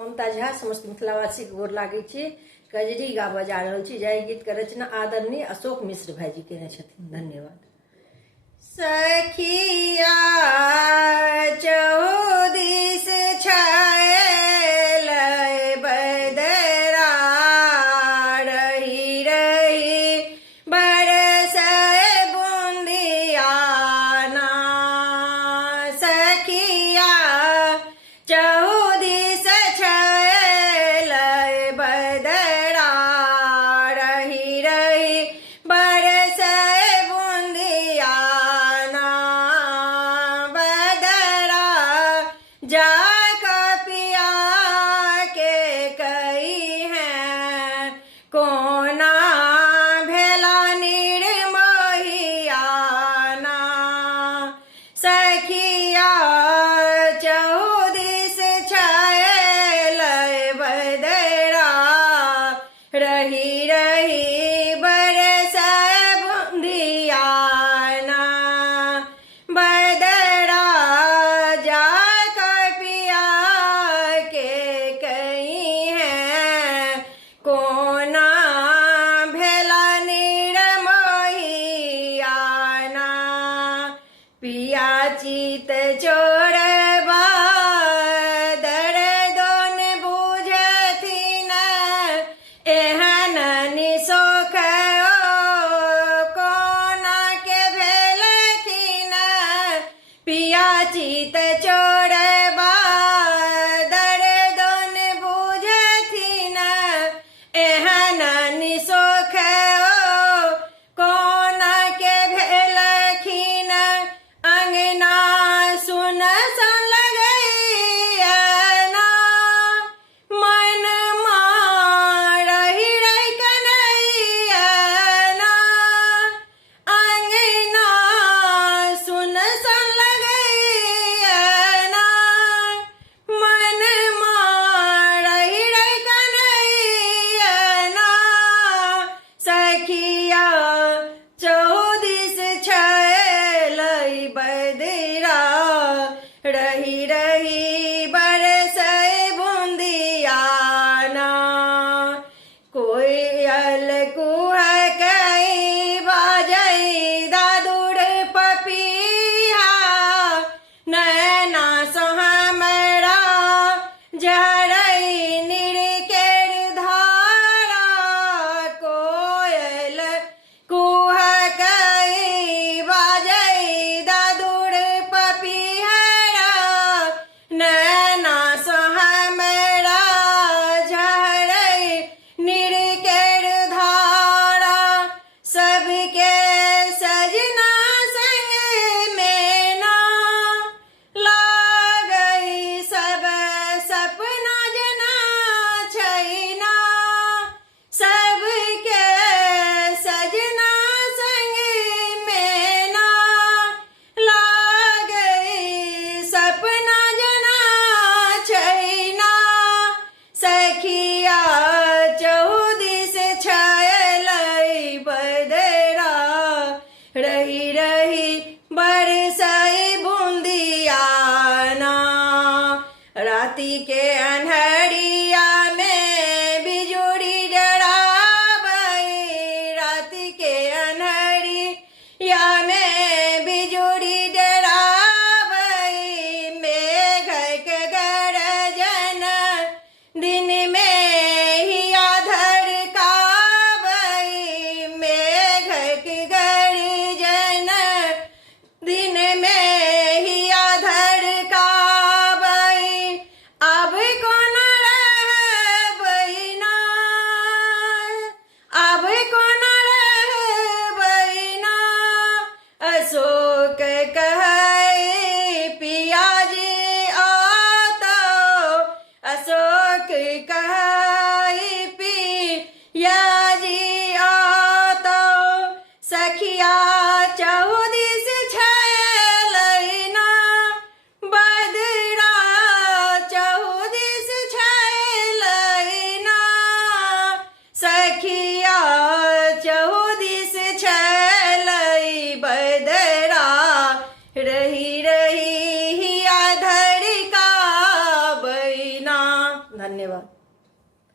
ममता झा समस्त मिथिलावासी के गोर लागे छी। कजरी गाबऽ जा रहल छी। जय गीत के रचना आदरणीय अशोक मिश्र भाईजी केने छथिन। धन्यवाद। सखिया चौदिस छायल बदरा रही रही बरसै बुंदियाना। सखिया चौदिस छायल बदरा रही रही बरसै बुंदियाना। बदरा जाय कपिया के कही है कोना भेला निर्मोहियाना। सखिया चौदिस छायल बदरा रही रही बरसै बुंदियाना। बदरा जाय कपिया के कही है कोना भेला निर्मोहियाना। पिया चित चोरबा दर्दोन बुझथिन एहन निशोख कोना के भेलखिन। पिया चित चोरबा दर्दोन बुझथिन एहन निशोख कोना के भेलखिन। अंगना सुन सन लगैना मन रही रही कन्हैया। अंगना सुन सन लगैना मन रही रही कन्हैया। सखिया चौदिस छायल बदरा रही रही बरसै बुंदियाना। कोयल कुहक बाजै दादुर पपिया नैना सँ हमरा झरै निरकेर धारा। कोयल कुहक बाजै दादुर पपिहरा नैना सँ हमरा झरै निरकेर धारा। सबके सजना संग में ना लागै सब सपना जना छैना। सबके सजना संग में ना लागै सपना जना छैना। सखिया चौदिस छायल बदरा रही रही बरसै बुंदियाना। राति के अन्हरिया में बिजुरी डराबै। राति के अन्हरिया में बिजुरी डराबै। मेघक गरजन दिन में हिया धड़काबै। मेघक गरजन दिन में हिया धड़काबै। अब कोना रहबै ना अब कोना रहबै ना। अशोक कहै पियाजी आता। अशोक कहै पियाजी आता। सखिया चौदिस छायल ना बदरा चौदिस छायल ना। सखिया चौदिस छायल बदरा रही रही हिया धड़काबै ना। धन्यवाद।